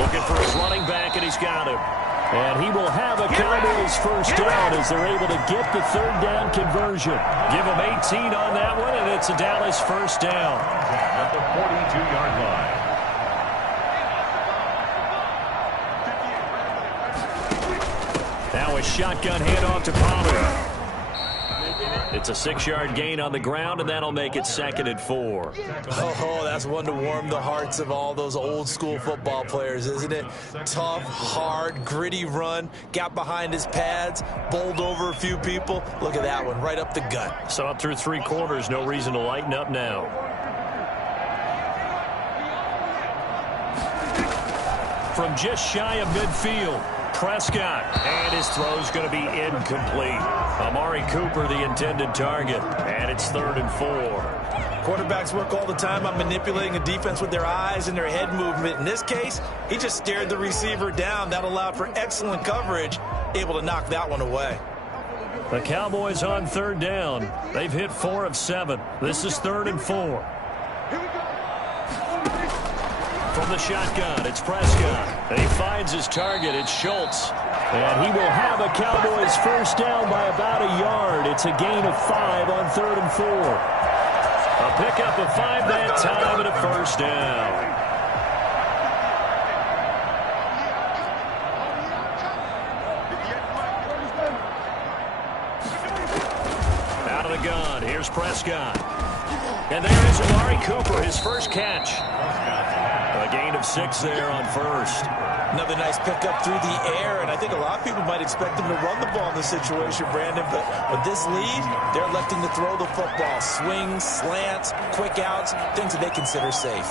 Looking for his running back, and he's got him. And he will have a Cowboys first down as they're able to get the 3rd down conversion. Give him 18 on that one, and it's a Dallas first down. At the 42-yard line. Now a shotgun handoff to Pollard. It's a 6-yard gain on the ground, and that'll make it 2nd and 4. Oh, that's one to warm the hearts of all those old-school football players, isn't it? Tough, hard, gritty run, got behind his pads, bowled over a few people. Look at that one, right up the gut. So up through 3 quarters, no reason to lighten up now. from just shy of midfield. Prescott, and his throw's going to be incomplete. Amari Cooper, the intended target, and it's 3rd and 4. Quarterbacks work all the time on manipulating a defense with their eyes and their head movement. In this case, he just stared the receiver down. That allowed for excellent coverage, able to knock that one away. The Cowboys on 3rd down. They've hit 4 of 7. This is 3rd and 4. From the shotgun, it's Prescott. He finds his target. It's Schultz. And he will have a Cowboys first down by about a yard. It's a gain of 5 on 3rd and 4. A pickup of 5 that time and a first down. Out of the gun, here's Prescott. And there is Amari Cooper, his first catch. A gain of 6 there on first. Another nice pickup through the air, and I think a lot of people might expect him to run the ball in this situation, Brandon, but with this lead, they're electing to throw the football. Swings, slants, quick outs, things that they consider safe.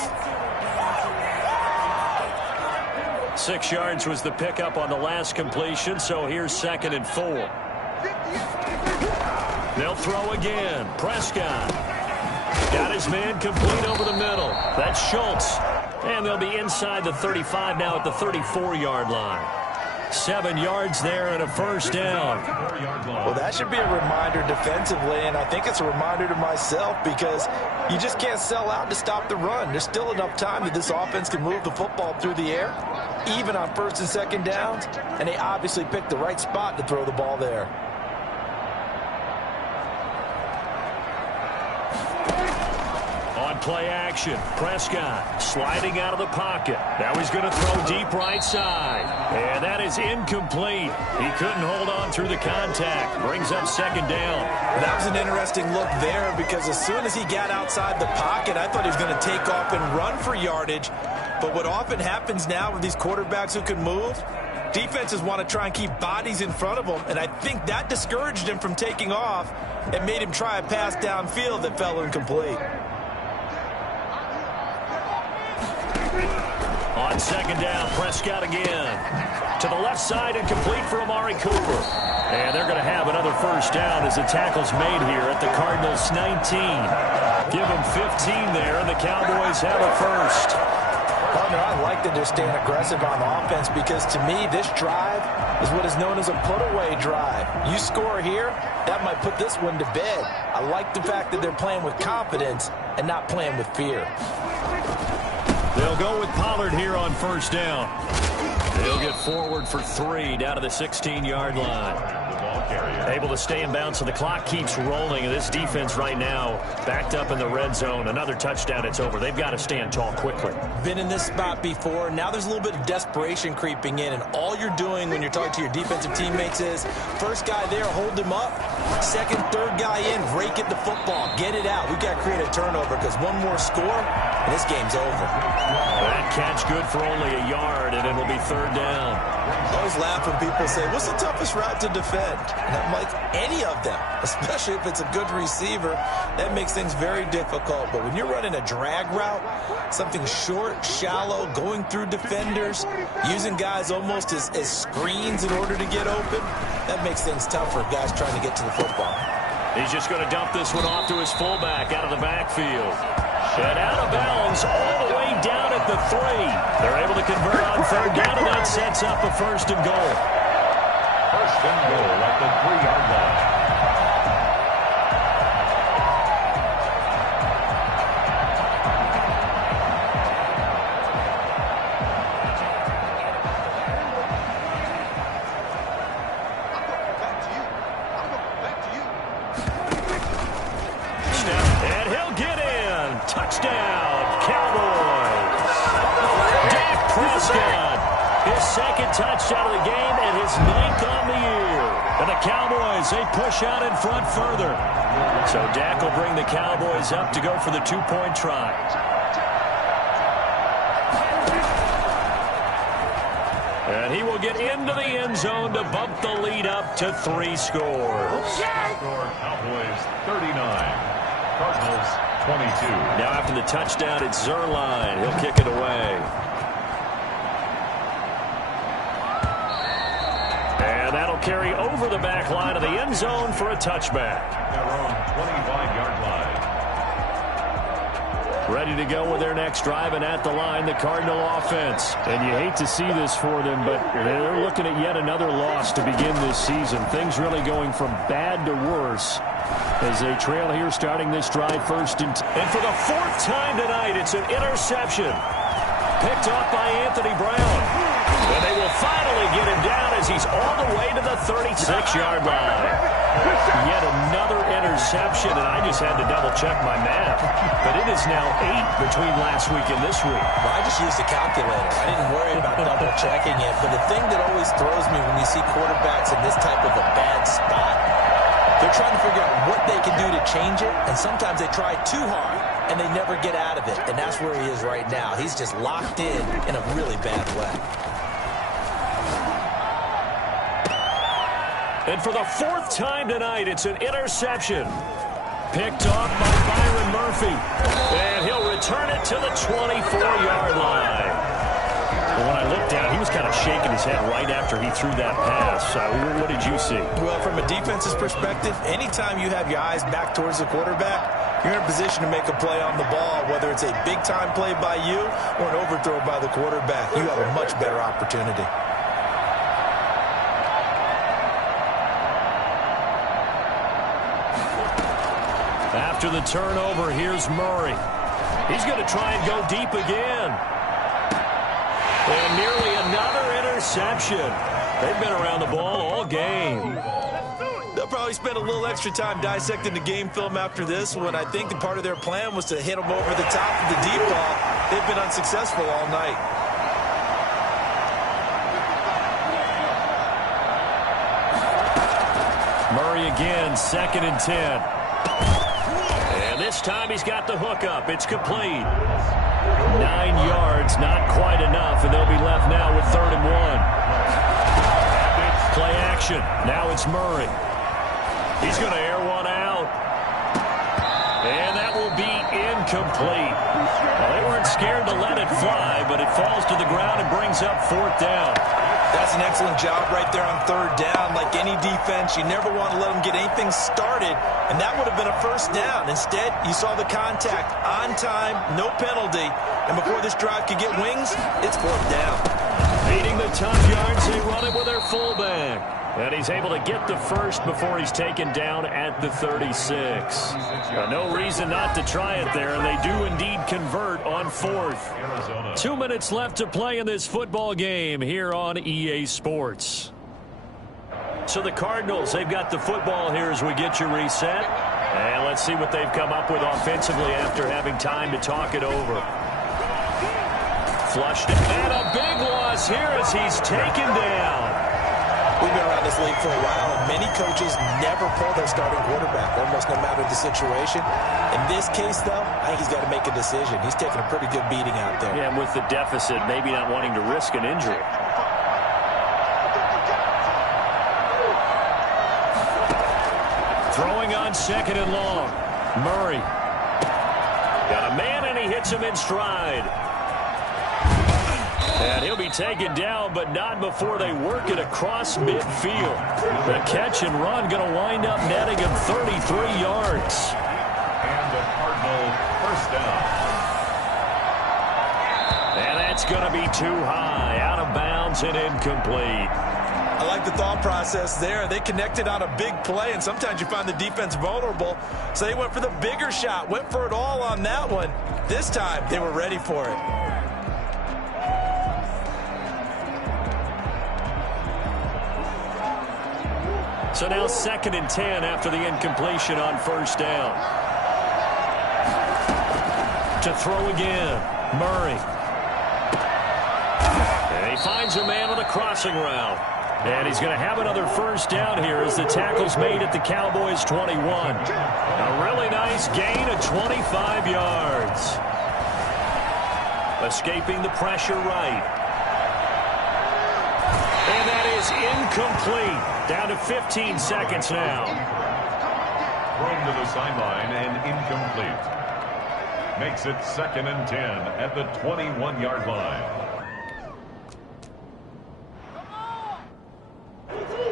6 yards was the pickup on the last completion, so here's 2nd and 4. They'll throw again. Prescott got his man complete over the middle. That's Schultz. And they'll be inside the 35 now at the 34-yard line. 7 yards there and a first down. Well, that should be a reminder defensively, and I think it's a reminder to myself because you just can't sell out to stop the run. There's still enough time that this offense can move the football through the air, even on 1st and 2nd downs, and they obviously picked the right spot to throw the ball there. Play action. Prescott sliding out of the pocket. Now he's going to throw deep right side. And that is incomplete. He couldn't hold on through the contact. Brings up 2nd down. That was an interesting look there because as soon as he got outside the pocket, I thought he was going to take off and run for yardage. But what often happens now with these quarterbacks who can move, defenses want to try and keep bodies in front of them, and I think that discouraged him from taking off and made him try a pass downfield that fell incomplete. On 2nd down, Prescott again. To the left side and complete for Amari Cooper. And they're going to have another first down as the tackle's made here at the Cardinals 19. Give them 15 there, and the Cowboys have a first. Partner, I like that they're staying aggressive on offense because to me, this drive is what is known as a put-away drive. You score here, that might put this one to bed. I like the fact that they're playing with confidence and not playing with fear. They'll go with Pollard here on first down. They'll get forward for 3 down to the 16-yard line. Able to stay in bounds, so the clock keeps rolling. And this defense right now backed up in the red zone. Another touchdown, it's over. They've got to stand tall quickly. Been in this spot before. Now there's a little bit of desperation creeping in. And all you're doing when you're talking to your defensive teammates is first guy there, hold him up. Second, third guy in, rake at the football. Get it out. We've got to create a turnover because one more score, and this game's over. That catch good for only a yard, and it'll be 3rd down. I always laugh when people say, what's the toughest route to defend? And I'm like, any of them, especially if it's a good receiver. That makes things very difficult. But when you're running a drag route, something short, shallow, going through defenders, using guys almost as screens in order to get open, that makes things tough for guys trying to get to the football. He's just going to dump this one off to his fullback out of the backfield. And out of bounds all the way down at the 3. They're able to convert on 3rd down, and that sets up a 1st and goal. 1st and goal at the 3-yard line. And he'll get in. Touchdown, Cowboys. Dak Prescott, his 2nd touchdown of the game and his 9th on the year. And the Cowboys, they push out in front further. So Dak will bring the Cowboys up to go for the 2-point try. And he will get into the end zone to bump the lead up to 3 scores. Score Cowboys 39. Cardinals 22. Now after the touchdown, it's Zerline. He'll kick it away. carry over the back line of the end zone for a touchback. Their own 25-yard line. Ready to go with their next drive, and at the line, the Cardinal offense. And you hate to see this for them, but they're looking at yet another loss to begin this season. Things really going from bad to worse as they trail here starting this drive first. And for the fourth time tonight, it's an interception. Picked off by Anthony Brown. And they will finally get him down as he's all the way to the 36-yard line. Yet another interception, and I just had to double-check my math. But it is now 8 between last week and this week. Well, I just used a calculator. I didn't worry about double-checking it. But the thing that always throws me when you see quarterbacks in this type of a bad spot, they're trying to figure out what they can do to change it, and sometimes they try too hard, and they never get out of it. And that's where he is right now. He's just locked in a really bad way. And for the fourth time tonight, it's an interception. Picked off by Byron Murphy. And he'll return it to the 24-yard line. Well, when I looked down, he was kind of shaking his head right after he threw that pass. What did you see? Well, from a defense's perspective, anytime you have your eyes back towards the quarterback, you're in a position to make a play on the ball, whether it's a big-time play by you or an overthrow by the quarterback. You have a much better opportunity. After the turnover, here's Murray. He's going to try and go deep again. And nearly another interception. They've been around the ball all game. They'll probably spend a little extra time dissecting the game film after this one. I think that part of their plan was to hit them over the top of the deep ball. They've been unsuccessful all night. Murray again, 2nd and 10. And this time he's got the hook up. It's complete. 9 yards, not quite enough, and they'll be left now with 3rd and 1. Play action. Now it's Murray. He's going to air one out. And that will be incomplete. Well, they weren't scared to let it fly, but it falls to the ground and brings up 4th down. That's an excellent job right there on 3rd down. Like any defense, you never want to let them get anything started, and that would have been a 1st down. Instead, you saw the contact on time, no penalty, and before this drive could get wings, it's 4th down. Beating the top yards, they run it with their fullback. And he's able to get the first before he's taken down at the 36. No reason not to try it there, and they do indeed convert on 4th. 2 minutes left to play in this football game here on EA Sports. So the Cardinals, they've got the football here as we get you reset. And let's see what they've come up with offensively after having time to talk it over. Flushed it, and a big loss here as he's taken down. We've been around this league for a while, and many coaches never pull their starting quarterback, almost no matter the situation. In this case, though, I think he's got to make a decision. He's taking a pretty good beating out there. Yeah, and with the deficit, maybe not wanting to risk an injury. Throwing on 2nd and long. Murray. Got a man, and he hits him in stride. And he'll be taken down, but not before they work it across midfield. The catch and run going to wind up netting him 33 yards. And the Cardinal 1st down. And that's going to be too high, out of bounds and incomplete. I like the thought process there. They connected on a big play, and sometimes you find the defense vulnerable. So they went for the bigger shot, went for it all on that one. This time, they were ready for it. So now 2nd and 10 after the incompletion on 1st down. To throw again, Murray. And he finds a man on a crossing route. And he's going to have another 1st down here as the tackle's made at the Cowboys 21. A really nice gain of 25 yards. Escaping the pressure right. And that is incomplete. Down to 15 seconds now. Thrown to the sideline and incomplete. Makes it 2nd and 10 at the 21-yard line.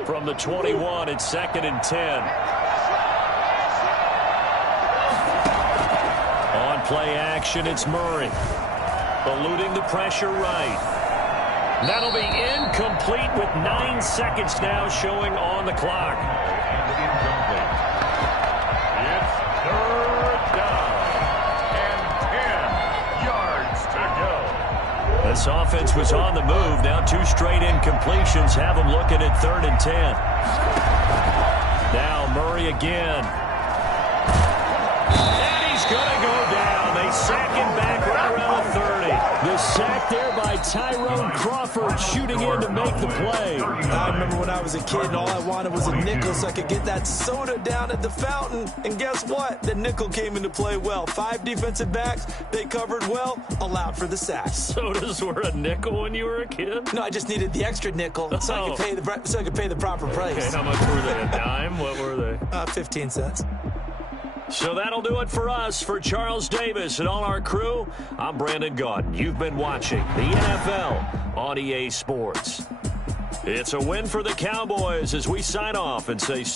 from the 21. It's 2nd and 10. On play action, it's Murray. Eluding the pressure right. That'll be incomplete with 9 seconds now showing on the clock. And incomplete. It's 3rd down and 10 yards to go. This offense was on the move. Now 2 straight incompletions have them looking at 3rd and 10. Now Murray again. And he's going to go down. They sack him back right around the 30. The sack there by Tyrone Crawford shooting in to make the play. I remember when I was a kid and all I wanted was a nickel so I could get that soda down at the fountain. And guess what? The nickel came into play well. 5 defensive backs, they covered well, allowed for the sack. Sodas were a nickel when you were a kid? No, I just needed the extra nickel so I could pay the proper price. Okay, how much were they? A dime? What were they? 15 cents. So that'll do it for us. For Charles Davis and all our crew, I'm Brandon Gaudin. You've been watching the NFL on EA Sports. It's a win for the Cowboys as we sign off and say so.